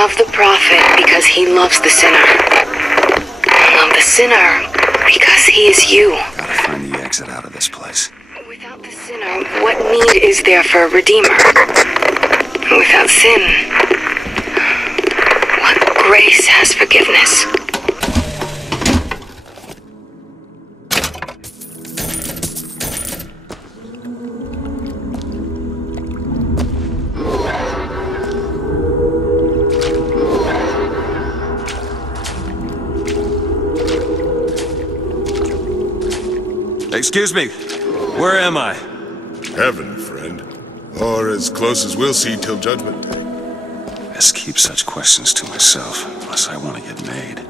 Love the prophet because he loves the sinner. Love the sinner because he is you. Gotta find the exit out of this place. Without the sinner, what need is there for a redeemer? Without sin, what grace has forgiveness? Excuse me, where am I? Heaven, friend. Or as close as we'll see till Judgment Day. Best keep such questions to myself, unless I want to get made.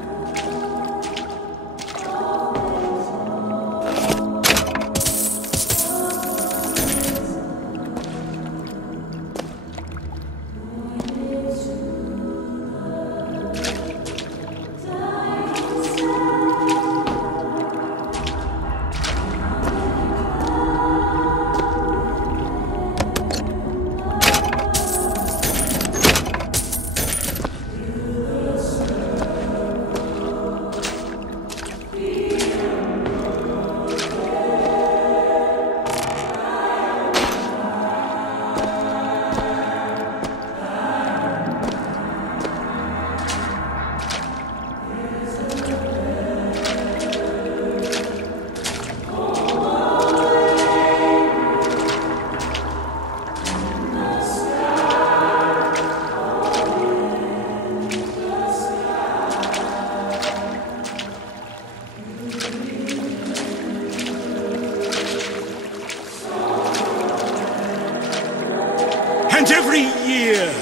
And every year,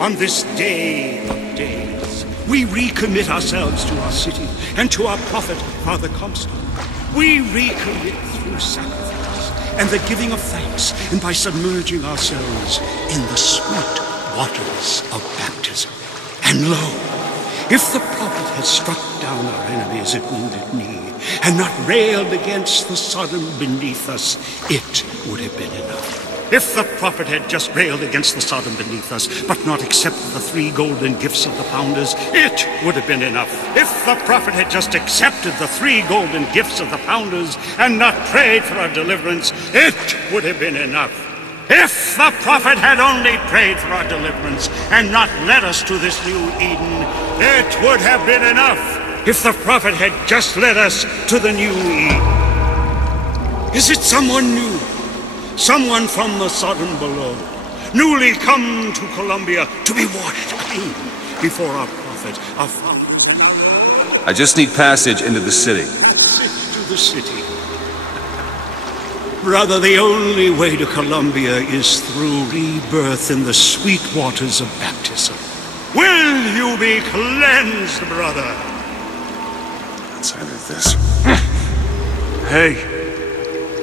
on this day of days, we recommit ourselves to our city and to our prophet, Father Comstock. We recommit through sacrifice and the giving of thanks, and by submerging ourselves in the sweet waters of baptism. And lo, if the prophet had struck down our enemies at wounded knee and not railed against the Sodom beneath us, it would have been enough. If the prophet had just railed against the Sodom beneath us, but not accepted the 3 golden gifts of the founders, it would have been enough. If the prophet had just accepted the 3 golden gifts of the founders and not prayed for our deliverance, it would have been enough. If the prophet had only prayed for our deliverance and not led us to this new Eden, it would have been enough. If the prophet had just led us to the new Eden. Is it someone new? Someone from the Sodom below, newly come to Columbia to be washed clean before our prophet, our father. I just need passage into the city. To the city. Brother, the only way to Columbia is through rebirth in the sweet waters of baptism. Will you be cleansed, brother? It's either this. Hey.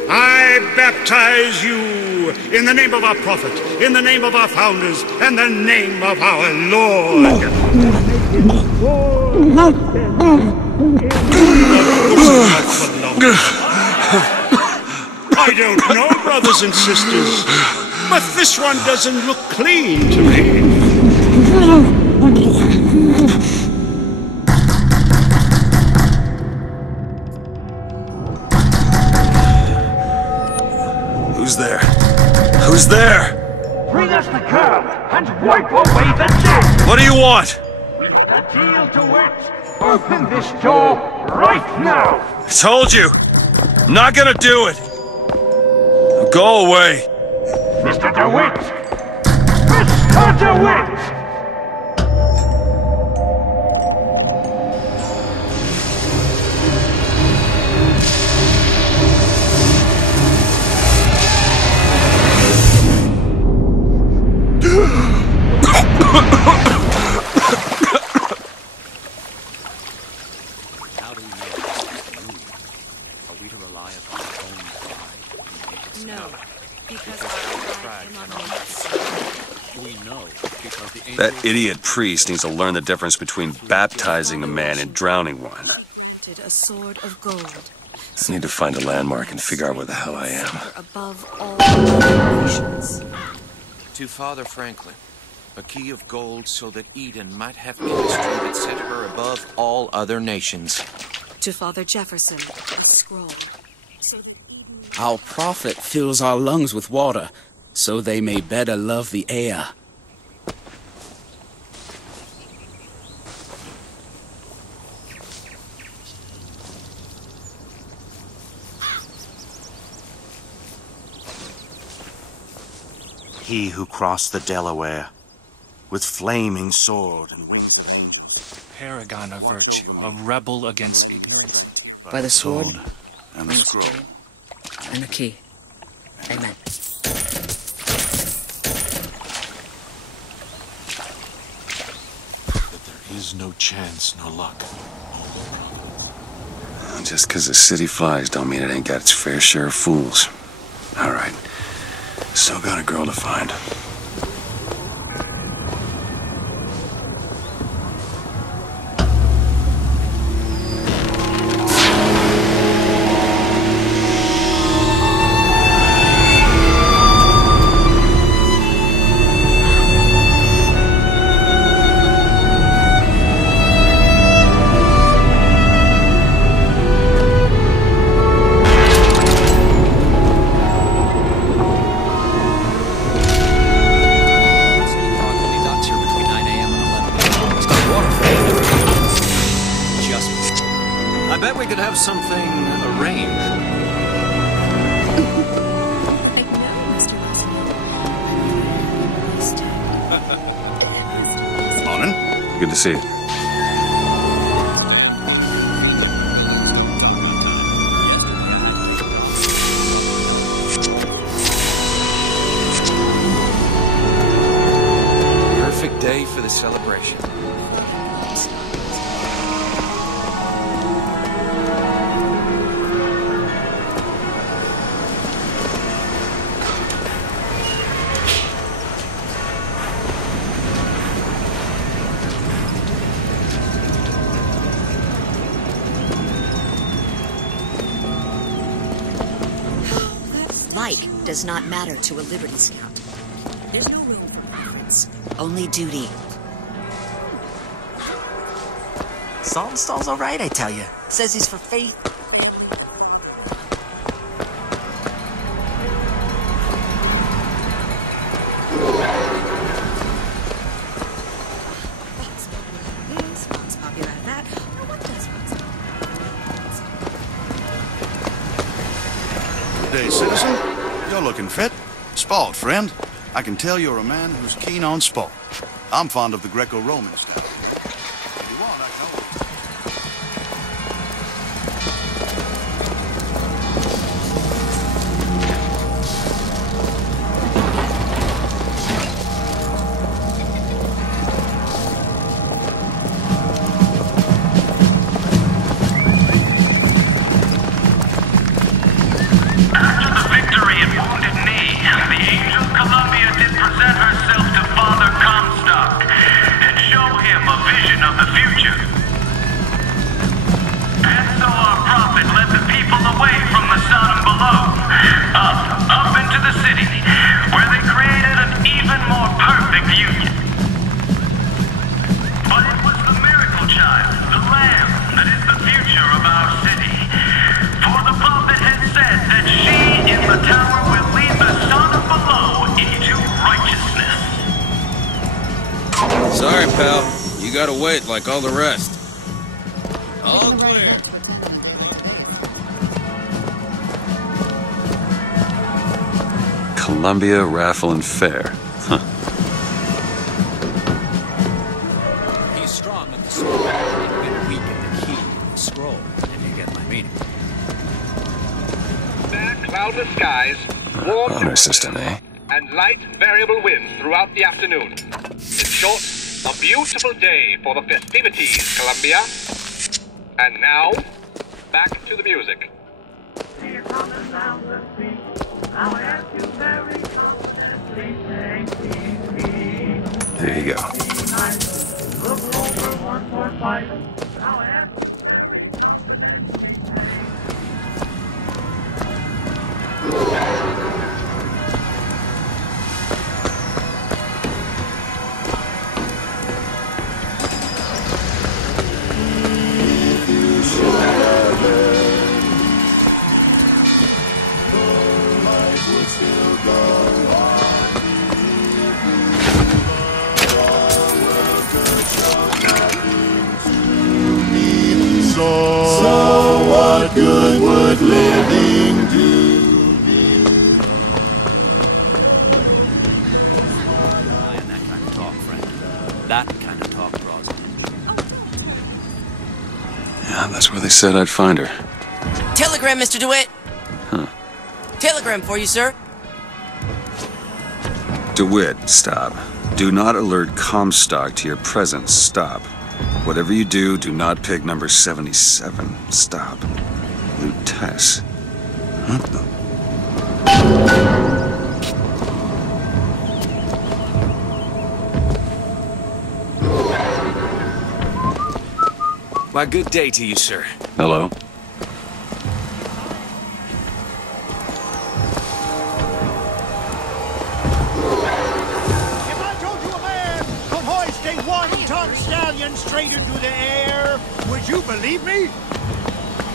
I baptize you in the name of our prophet, in the name of our founders, and the name of our Lord. I don't know, brothers and sisters, but this one doesn't look clean to me. Who's there? Who's there? Bring us the curb and wipe away the dead! What do you want? We've a deal to it! Open this door right now! I told you! I'm not gonna do it! Go away! Mr. DeWitt! Mr. DeWitt! How do we know this? Are we to rely upon our own pride? No, because our pride cannot make us. We know because the angel... That idiot priest needs to learn the difference between baptizing a man and drowning one. A sword of gold. I need to find a landmark and figure out where the hell I am. Above all nations. To Father Franklin, A key of gold so that Eden might have ministry that set her above all other nations. To Father Jefferson, scroll. So that Eden... Our prophet fills our lungs with water, so they may better love the air. He who crossed the Delaware, with flaming sword and wings of angels. Paragon of virtue, a rebel against ignorance and tyranny. By the sword, and the scroll. and the key. Amen. But there is no chance, no luck. Just 'cause the city flies don't mean it ain't got its fair share of fools. All right. Still got a girl to find. Good to see you. Perfect day for the celebration. Like does not matter to a Liberty Scout. There's no room for preference, only duty. Saltonstall's all right, I tell you. Says he's for faith. Good day, citizen. You're looking fit. Sport, friend. I can tell you're a man who's keen on sport. I'm fond of the Greco-Roman style. If you want, I can Sorry, pal. You gotta wait like all the rest. All clear. Columbia Raffle and Fair. Huh. He's strong at the sword, and weak at the key of the scroll, if you get my meaning. Fair, cloudless skies, warm Honor system, eh? and light variable winds throughout the afternoon. In short, a beautiful day for the festivities, Columbia. And now, back to the music. There you go. That kind of talk draws attention. Yeah, that's where they said I'd find her. Telegram, Mr. DeWitt. Huh. Telegram for you, sir. DeWitt, stop. Do not alert Comstock to your presence. Stop. Whatever you do, do not pick number 77. Stop. Lutess. What the... Why, good day to you, sir. Hello? If I told you a man could hoist a one-ton stallion straight into the air, would you believe me?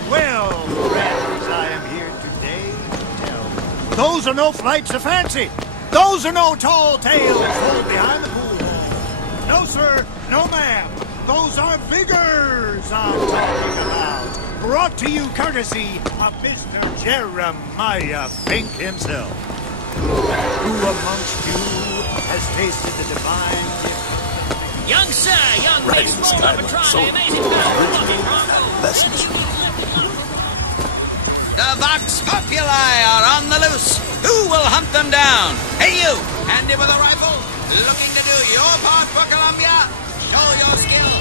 Well, friends, I am here today to tell you. Those are no flights of fancy. Those are no tall tales told behind the pool hall. No, sir. No, ma'am. Those are figures I'm talking about. Brought to you courtesy of Mr. Jeremiah Fink himself. Who amongst you has tasted the divine... Young sir, young baseball lover trying amazing Lessons. The Vox Populi are on the loose. Who will hunt them down? Hey you, handy with a rifle, looking to do your part for Columbia? Show your skill.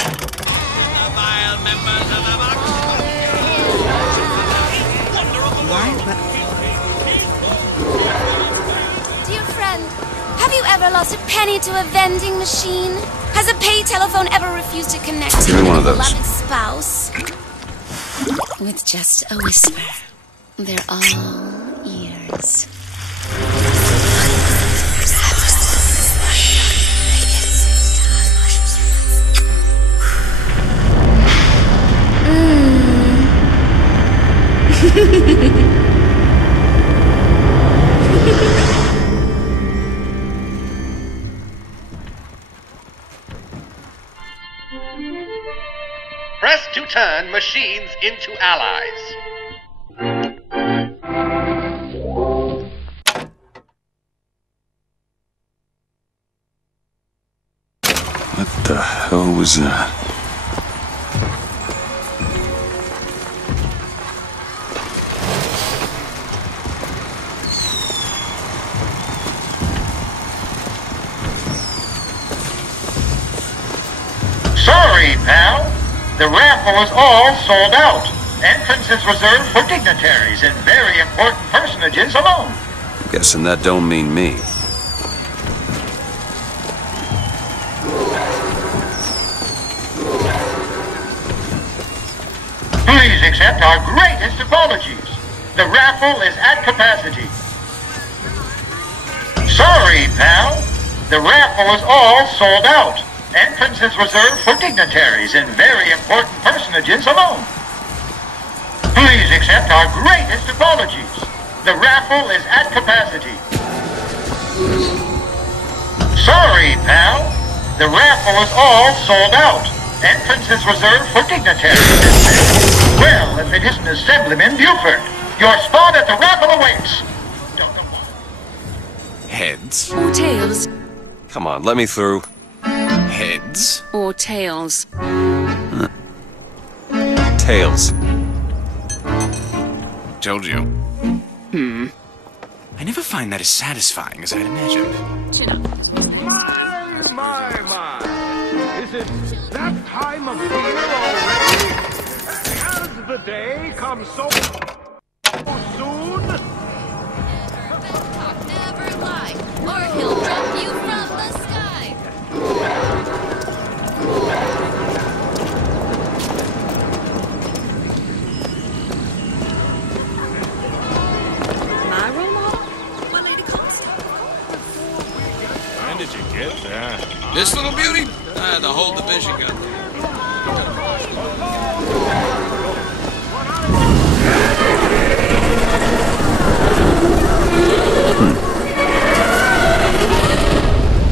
The vile members of the Vox Wonder of the world. Dear friend, have you ever lost a penny to a vending machine? Has a pay telephone ever refused to connect you Give me with one a of those. beloved spouse? With just a whisper, they're all ears. Press to turn machines into allies. What the hell was that? Sorry, pal. The raffle is all sold out. Entrance is reserved for dignitaries and very important personages alone. Guessing that don't mean me. Please accept our greatest apologies. The raffle is at capacity. Sorry, pal. The raffle is all sold out. Entrance is reserved for dignitaries and very important personages alone. Please accept our greatest apologies. The raffle is at capacity. Sorry, pal. The raffle is all sold out. Entrance is reserved for dignitaries. Well, if it isn't Assemblyman Buford, your spot at the raffle awaits. Heads. Or tails. Come on, let me through. Heads. Or tails. Tails. Told you. I never find that as satisfying as I'd imagined. Chin up. My. Is it that time of year already? Has the day come so soon? Never lie, or he'll drop you from the sky. My role model? My Lady Comstock. When did you get that? This little beauty? The whole division got there.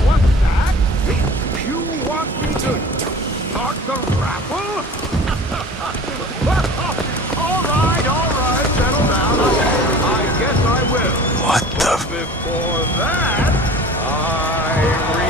What's that? You want me to start the raffle? All right, settle down. I guess I will. before that, I